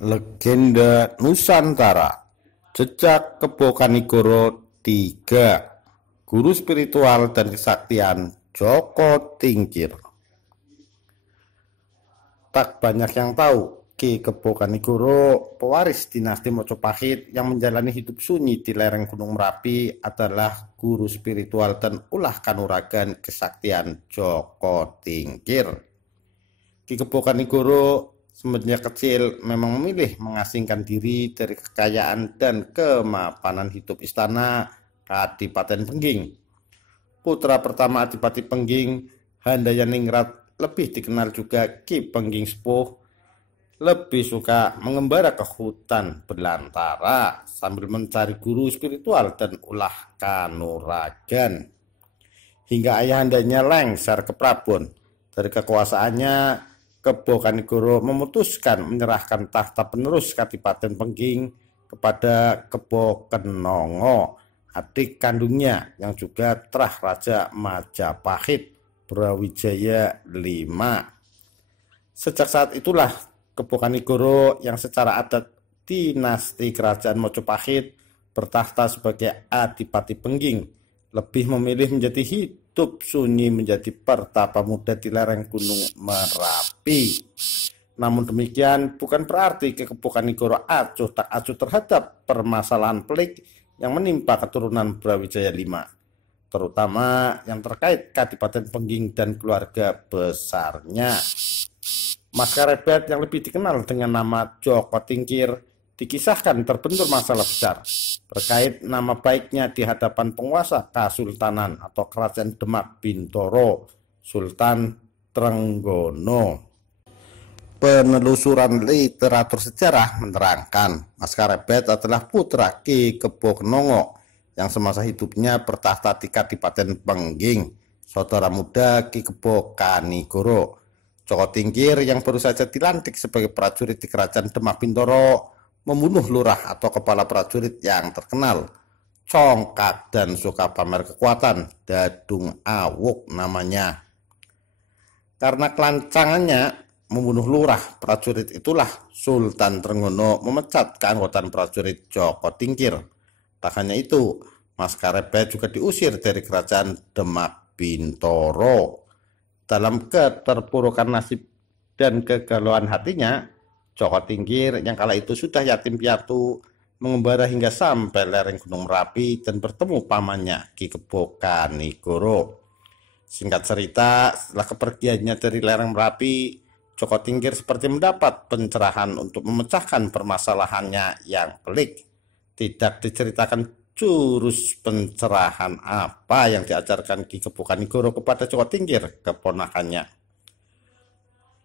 Legenda Nusantara. Jejak Kebo Kanigoro 3. Guru spiritual dan kesaktian Joko Tingkir. Tak banyak yang tahu, Ki Kebo Kanigoro, pewaris dinasti Mojopahit yang menjalani hidup sunyi di lereng Gunung Merapi, adalah guru spiritual dan ulah kanuragan kesaktian Joko Tingkir. Ki Kebo Kanigoro semenjak kecil memang memilih mengasingkan diri dari kekayaan dan kemapanan hidup istana Kadipaten Pengging. Putra pertama Adipati Pengging, Handayaningrat, lebih dikenal juga Ki Pengging Sepuh, lebih suka mengembara ke hutan belantara sambil mencari guru spiritual dan ulah kanuragan. Hingga ayahandanya lengser ke Prabon. Dari kekuasaannya, Kebo Kanigoro memutuskan menyerahkan tahta penerus Kadipaten Pengging kepada Kebo Kenongo, adik kandungnya yang juga terah Raja Majapahit Brawijaya V. Sejak saat itulah Kebo Kanigoro yang secara adat dinasti kerajaan Mojopahit bertahta sebagai Adipati Pengging lebih memilih menjadi hidup sunyi menjadi pertapa muda di lereng Gunung Merapi. Namun demikian bukan berarti Kebo Kanigoro acuh tak acuh terhadap permasalahan pelik yang menimpa keturunan Brawijaya V, terutama yang terkait Kadipaten Pengging dan keluarga besarnya. Mas Karebet yang lebih dikenal dengan nama Joko Tingkir dikisahkan terbentur masalah besar terkait nama baiknya di hadapan penguasa Kasultanan atau Kerajaan Demak Bintoro, Sultan Trenggono. Penelusuran literatur sejarah menerangkan Mas Karebet adalah putra Ki Kebo Kenongo yang semasa hidupnya bertahta di Kadipaten Pengging, saudara muda Ki Kebo Kanigoro. Joko Tingkir yang baru saja dilantik sebagai prajurit di Kerajaan Demak Bintoro membunuh lurah atau kepala prajurit yang terkenal, congkak dan suka pamer kekuatan, Dadung Awuk namanya. Karena kelancangannya membunuh lurah prajurit itulah Sultan Trenggono memecat keanggotaan prajurit Joko Tingkir. Tak hanya itu, Mas Karebet juga diusir dari Kerajaan Demak Bintoro. Dalam keterpurukan nasib dan kegalauan hatinya, Joko Tingkir yang kala itu sudah yatim piatu mengembara hingga sampai lereng Gunung Merapi dan bertemu pamannya Ki Kebo Kanigoro. Singkat cerita, setelah kepergiannya dari lereng Merapi, Joko Tingkir seperti mendapat pencerahan untuk memecahkan permasalahannya yang pelik. Tidak diceritakan jurus pencerahan apa yang diajarkan Ki Kebo Kanigoro kepada Joko Tingkir, keponakannya.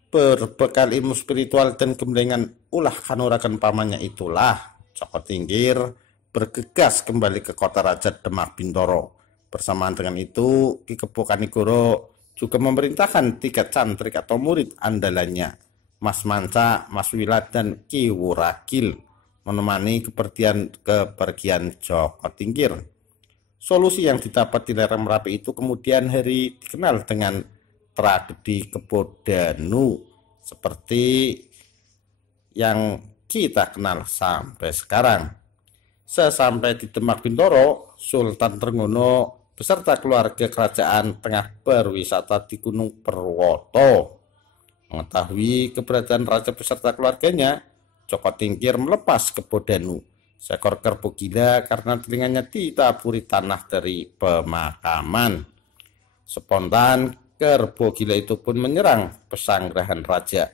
Berbekal ilmu spiritual dan gemlengan ulah kanuragan pamannya itulah Joko Tingkir bergegas kembali ke kota Raja Demak Bintoro. Bersamaan dengan itu, Ki Kebo Kanigoro juga memerintahkan 3 cantrik atau murid andalannya, Mas Manca, Mas Wilat, dan Ki Wuragil, menemani kepergian Joko Tingkir. Solusi yang didapat di lereng Merapi itu kemudian hari dikenal dengan tragedi Kebo Danu, seperti yang kita kenal sampai sekarang. Sesampai di Demak Bintoro, Sultan Trenggono beserta keluarga kerajaan tengah berwisata di Gunung Perwoto. Mengetahui keberadaan raja beserta keluarganya, Joko Tingkir melepas Kebo Danu, seekor kerbau gila, karena telinganya ditaburi tanah dari pemakaman. Spontan, kerbau gila itu pun menyerang pesanggrahan raja,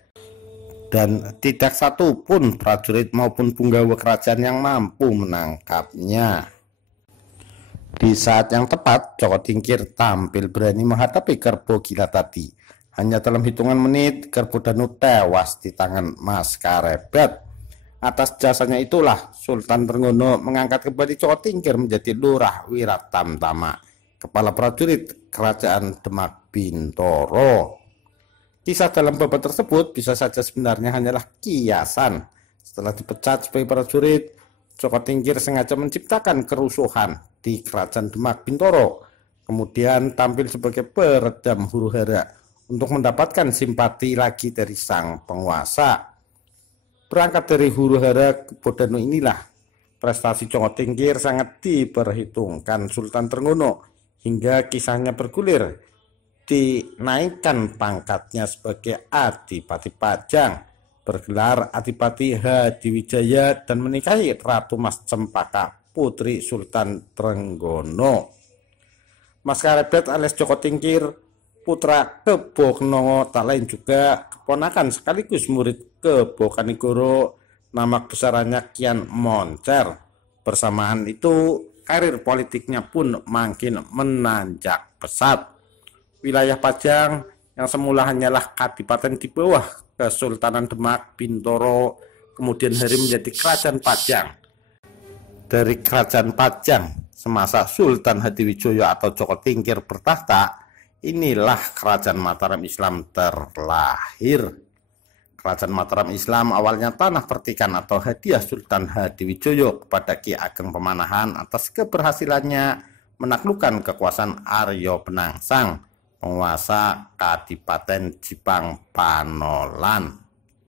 dan tidak satu pun prajurit maupun punggawa kerajaan yang mampu menangkapnya. Di saat yang tepat, Joko Tingkir tampil berani menghadapi kerbau gila tadi. Hanya dalam hitungan menit, kerbau Danu tewas di tangan Mas Karebet. Atas jasanya itulah Sultan Trenggono mengangkat kembali Joko Tingkir menjadi Lurah Wiratamtama, kepala prajurit Kerajaan Demak Bintoro. Kisah dalam bab tersebut bisa saja sebenarnya hanyalah kiasan. Setelah dipecat sebagai prajurit, Joko Tingkir sengaja menciptakan kerusuhan di Kerajaan Demak Bintoro, kemudian tampil sebagai peredam huru-hara untuk mendapatkan simpati lagi dari sang penguasa. Berangkat dari huru-hara Kebodanu inilah prestasi Joko Tingkir sangat diperhitungkan Sultan Trenggono hingga kisahnya bergulir dinaikkan pangkatnya sebagai Adipati Pajang, bergelar Adipati Hadiwijaya dan menikahi Ratu Mas Cempaka putri Sultan Trenggono. Mas Karebet alias Joko Tingkir putra Kebo Kenongo tak lain juga keponakan sekaligus murid Kebo Kanigoro, nama besarannya Kian Moncer. Bersamaan itu karir politiknya pun makin menanjak pesat. Wilayah Pajang yang semula hanyalah kadipaten di bawah Kesultanan Demak, Bintoro, kemudian hari menjadi Kerajaan Pajang. Dari Kerajaan Pajang semasa Sultan Hadiwijaya atau Joko Tingkir bertahta, inilah Kerajaan Mataram Islam terlahir. Kerajaan Mataram Islam awalnya tanah pertikan atau hadiah Sultan Hadiwijaya kepada Ki Ageng Pemanahan atas keberhasilannya menaklukkan kekuasaan Arya Penangsang, penguasa Kadipaten Jipang Panolan.